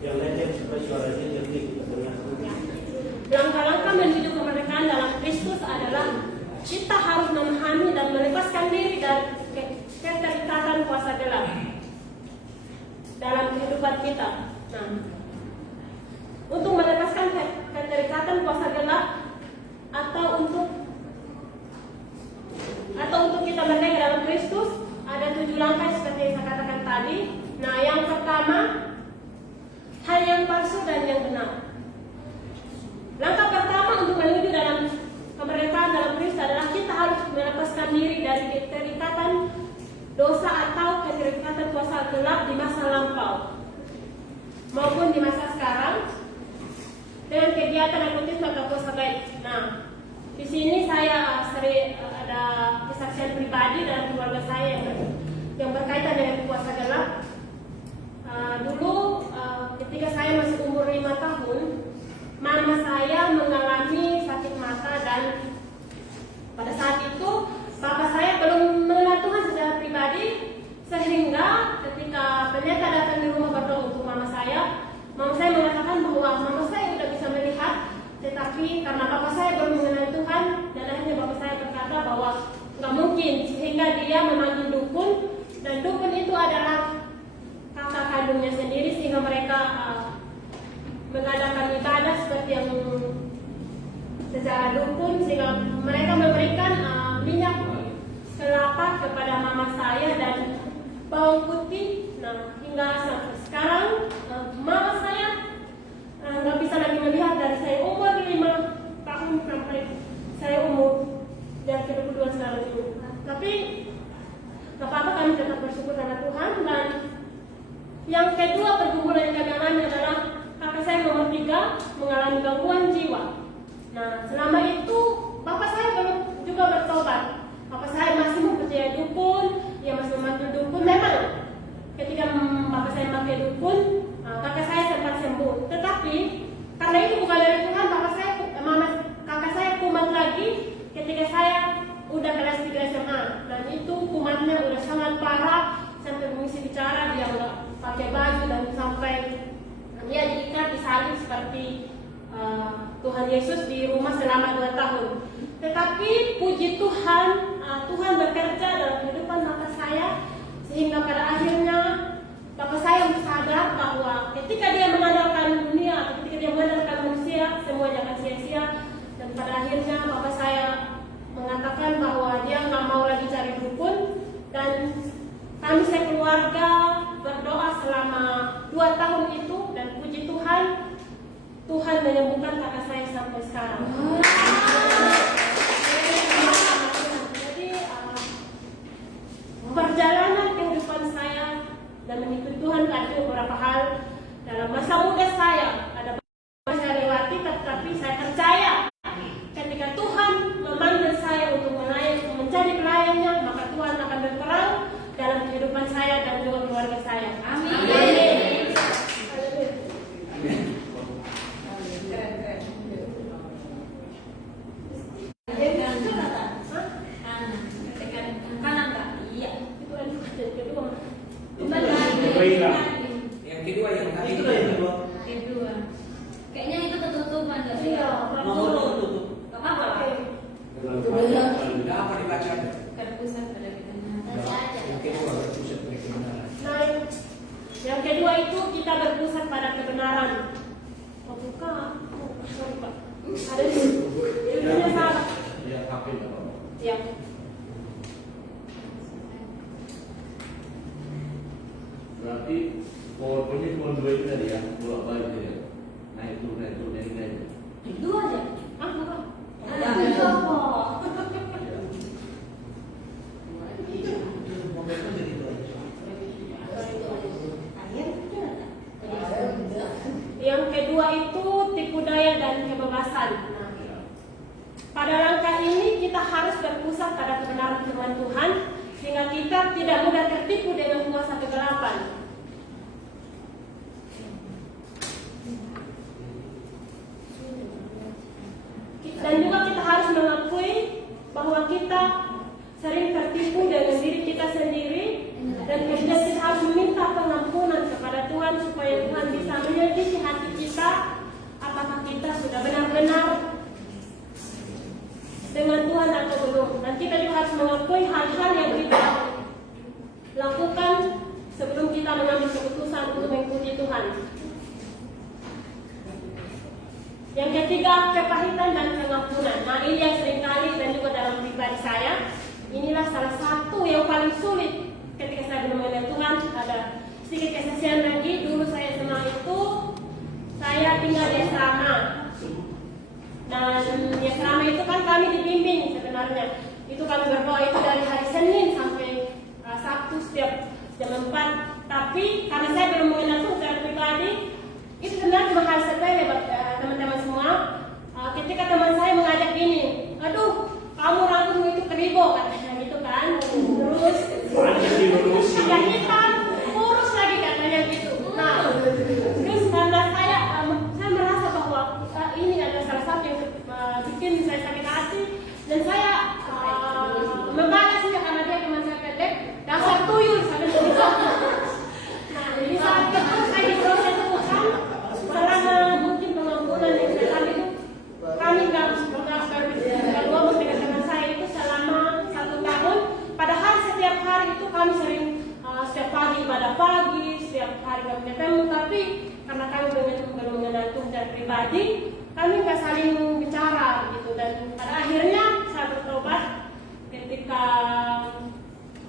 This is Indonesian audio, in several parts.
Yang lain supaya suaranya jernih kita dengar. Langkah-langkah menuju kemerdekaan dalam Kristus adalah kita harus memahami dan melepaskan diri dari keterikatan kuasa gelap dalam kehidupan kita. Nah, untuk melepaskan keterikatan kuasa gelap atau untuk kita merdeka dalam Kristus, ada 7 langkah seperti yang saya katakan tadi. Nah, yang pertama, hal yang palsu dan yang benar. Langkah pertama untuk menuju dalam kemerdekaan dalam Kristus adalah kita harus melepaskan diri dari keterikatan dosa atau keterikatan kuasa gelap di masa lampau maupun di masa sekarang dengan kegiatan nepotisme atau kuasa gaib. Nah, di sini saya sering ada kesaksian pribadi dalam keluarga saya yang berkaitan dengan kuasa gelap. Dulu ketika saya masih umur 5 tahun, mama saya mengalami sakit mata dan pada saat itu bapak saya belum mengenal Tuhan secara pribadi, sehingga ketika pendeta datang di rumah berdoa untuk mama saya mengatakan bahwa mama saya sudah bisa melihat, tetapi karena bapak saya belum mengenal Tuhan, dan akhirnya bapak saya berkata bahwa nggak mungkin, sehingga dia memanggil dukun, dan dukun itu adalah kakak kandungnya sendiri, sehingga mereka mengadakan ibadah seperti yang secara dukun, sehingga mereka memberikan minyak kelapa kepada mama saya dan bawang putih. Nah, hingga sampai sekarang mama saya nggak bisa lagi melihat dari saya umur 5 tahun sampai saya umur dan ke-22 sekarang ini. Tapi nggak apa-apa, kami tetap bersyukur sama Tuhan. Dan yang kedua pergumulan yang kami alami adalah kakak saya nomor 3 mengalami gangguan jiwa. Nah, selama itu bapak saya belum juga bertobat. Bapak saya masih mempercayai dukun, dia masih memanggil dukun. Memang ketika bapak saya memakai dukun, kakak saya sempat sembuh. Tetapi karena itu bukan dari Tuhan, kakak saya kumat lagi ketika saya udah kelas 3 SMA. Dan itu kumatnya udah sangat parah, sampai mengisi bicara, dia nggak pakai baju, dan sampai dia diikat disalib seperti Tuhan Yesus di rumah selama 2 tahun. Tetapi puji Tuhan, Tuhan bekerja dalam kehidupan bapak saya, sehingga pada akhirnya bapak saya sadar bahwa ketika dia mengandalkan dunia atau ketika dia mengandalkan manusia, semuanya akan sia-sia. Dan pada akhirnya bapak saya mengatakan bahwa dia nggak mau lagi cari dukun, dan kami sekeluarga berdoa selama 2 tahun itu, dan puji Tuhan, Tuhan menyembuhkan kakak saya sampai sekarang. Jadi perjalanan kehidupan saya dan mengikuti Tuhan ada beberapa hal dalam masa muda saya, ada banyak saya lewati, tetapi saya percaya ketika Tuhan memanggil saya untuk menjadi pelayannya, maka Tuhan akan berperang dalam kehidupan saya dan juga keluarga saya. Amin. Amin. Yang kedua yang tadi itu kedua. Kayaknya itu tertutupan enggak sih? Tertutup. Enggak apa-apa. Enggak apa dibaca. Berpusat pada kebenaran. Yang kedua berpusat pada kebenaran. Nah, yang kedua itu kita berpusat pada kebenaran. Oh, bukan. Sorry, Pak. Ada di sini salah. Ya, HP enggak apa-apa. Ya. Berarti powerpointnya cuma 2 itu tadi ya, bolak balik ya. Naik naik. Itu aja. Bukan. Ada apa? Yang kedua itu tipu daya dan kebebasan. Pada langkah ini kita harus berpusat pada kebenaran firman Tuhan, sehingga kita tidak mudah tertipu dengan kuasa kegelapan. Dan juga kita harus mengakui bahwa kita sering tertipu dengan diri kita sendiri, dan kemudian kita harus meminta pengampunan kepada Tuhan supaya Tuhan bisa menyelidiki hati kita, apakah kita sudah benar-benar dengan Tuhan atau belum. Dan kita juga harus mengakui hal-hal yang kita lakukan sebelum kita mengambil keputusan untuk mengikuti Tuhan. Yang ketiga, kepahitan dan pengampunan. Nah, ini yang seringkali dan juga dalam pribadi saya, inilah salah satu yang paling sulit ketika saya belum mengenal Tuhan. Ada sedikit kesaksian lagi. Dulu saya SMA itu, saya tinggal di asrama. Dan di asrama itu kan kami dibimbing sebenarnya. Itu kami berdoa itu dari hari Senin sampai Sabtu setiap jam 4. Tapi karena saya belum mengenal Tuhan secara pribadi, itu sebenarnya cuma hal sepele teman-teman semua. Ketika teman saya mengajak gini, aduh kamu rambutmu itu keribo katanya gitu kan, terus ya kita urus lagi katanya gitu. Nah terus karena saya merasa bahwa ini adalah salah satu yang bikin saya sakit hati, dan saya membalasnya karena dia teman saya pendek, dasar tuyul sampai begitu. Nah jadi saat itu saya diproses Tuhan selama mungkin pengampunan yang kami itu, kami nggak ngomong dengan teman saya itu selama 1 tahun. Padahal setiap hari itu kami sering setiap pagi ibadah pagi, setiap hari kami ketemu. Tapi karena kami belum mengenal Tuhan secara pribadi, kami nggak saling bicara gitu. Dan pada akhirnya saya bertobat ketika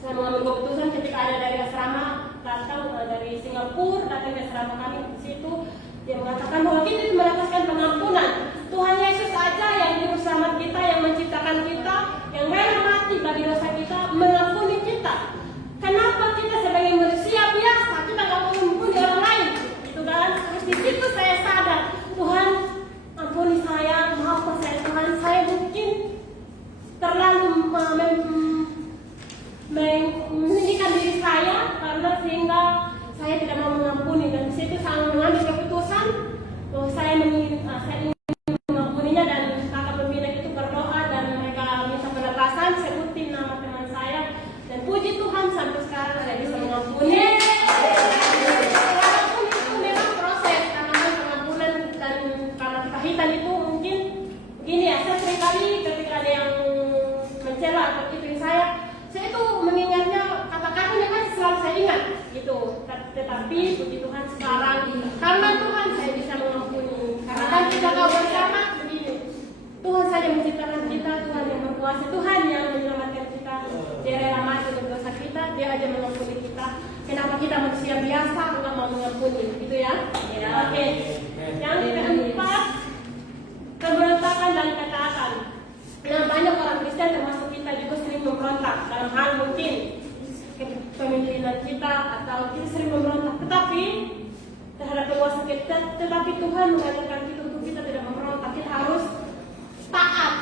saya mengambil keputusan ketika ada dari asrama datang dari Singapura, datang ke asrama kami di situ. Dia mengatakan bahwa kita itu mendapatkan pengampunan. Tuhan Yesus aja yang juru selamat kita, yang menciptakan kita, yang rela mati bagi dosa kita, mengampuni kita. Kenapa kita sebagai manusia biasa kita nggak mau mengampuni orang lain, gitu kan? Terus di situ saya sadar, Tuhan ampuni saya, maafkan saya Tuhan, saya mungkin terlalu meninggikan diri saya karena sehingga saya tidak mau mengampuni. Dan di situ saya mengambil keputusan bahwa saya ingin mengampuninya, dan kakak pembina itu berdoa dan mereka minta pelepasan, sebutin nama teman saya, dan puji Tuhan sampai sekarang saya bisa mengampuni. Walaupun itu memang proses, karena pengampunan dan karena kepahitan itu mungkin begini ya, saya seringkali ketika ada yang mencela atau kirim saya itu mengingatnya kata-katanya kan selalu saya ingat gitu. Tetapi puji Tuhan sekarang karena Tuhan saya bisa mengampuni, karena kan kita tahu bersama begini, Tuhan saja menciptakan kita, Tuhan yang berkuasa, Tuhan yang menyelamatkan kita. Dia rela mati untuk dosa kita, Dia aja mengampuni kita. Kenapa kita manusia biasa nggak mau mengampuni, gitu ya? Oke. Yang keempat, keberontakan dan ketaatan. Nah, banyak orang Kristen termasuk kita juga sering memberontak dalam hal mungkin kepemimpinan kita, atau kita sering memberontak tetapi terhadap penguasa kita. Tetapi Tuhan mengajarkan kita untuk kita tidak memberontak. Kita harus taat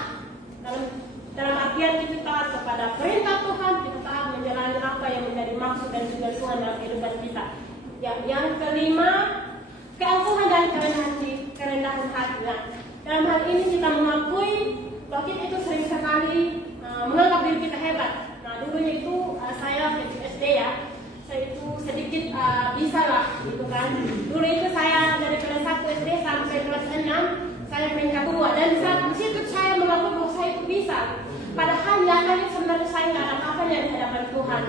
dalam artian kita taat kepada perintah Tuhan, kita taat menjalani apa yang menjadi maksud dan tujuan Tuhan dalam kehidupan kita. Yang kelima, keangkuhan dan kerendahan hati. Nah, dalam hal ini kita mengakui bahwa kita itu sering sekali menganggap diri kita hebat. Nah, dulunya itu saya kecil SD ya, saya itu sedikit bisa lah gitu kan. Dulu itu saya dari kelas 1 SD sampai kelas 6 saya peringkat 2, dan di situ saya mengaku bahwa saya itu bisa. Padahal nyatanya sebenarnya saya nggak ada apa-apanya di hadapan Tuhan.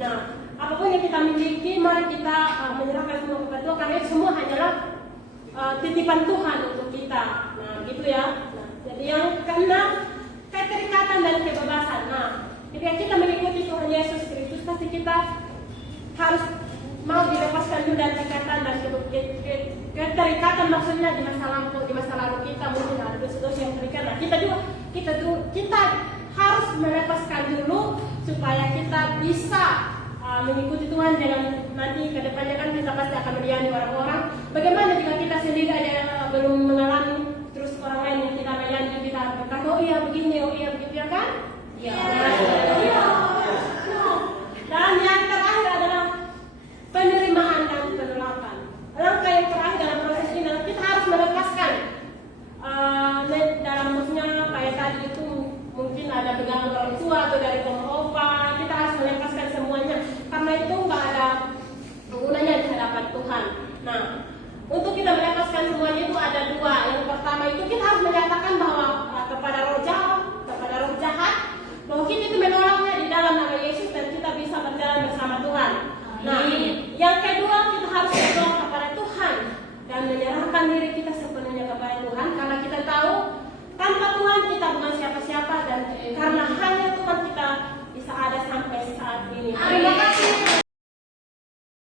Nah, apapun yang kita miliki, mari kita menyerahkan semua kepada Tuhan, karena itu semua hanyalah titipan Tuhan untuk kita. Nah, gitu ya. Nah, jadi yang keenam, keterikatan dan kebebasan. Nah, ketika kita mengikuti Tuhan Yesus Kristus, pasti kita harus mau dilepaskan dulu dari ikatan dan keterikatan, maksudnya di masa lalu kita mungkin ada dosa-dosa yang terikat. Nah, kita harus melepaskan dulu supaya kita bisa mengikuti Tuhan. Dengan nanti ke depannya kan kita pasti akan melayani orang-orang. Bagaimana jika kita sendiri aja belum mengalami, terus orang lain yang kita layani kita berkata, oh iya begini, oh iya begitu ya kan? Iya. Dan yang terakhir adalah penerimaan dan penerapan. Langkah yang terakhir dalam proses ini, kita harus melepaskan dalam maksudnya kayak tadi itu mungkin ada pegangan orang tua atau dari opa, kita harus melepaskan semuanya, karena itu nggak ada gunanya di hadapan Tuhan. Nah, untuk kita melepaskan semuanya itu ada dua. Yang pertama itu kita harus menyatakan bahwa kepada roja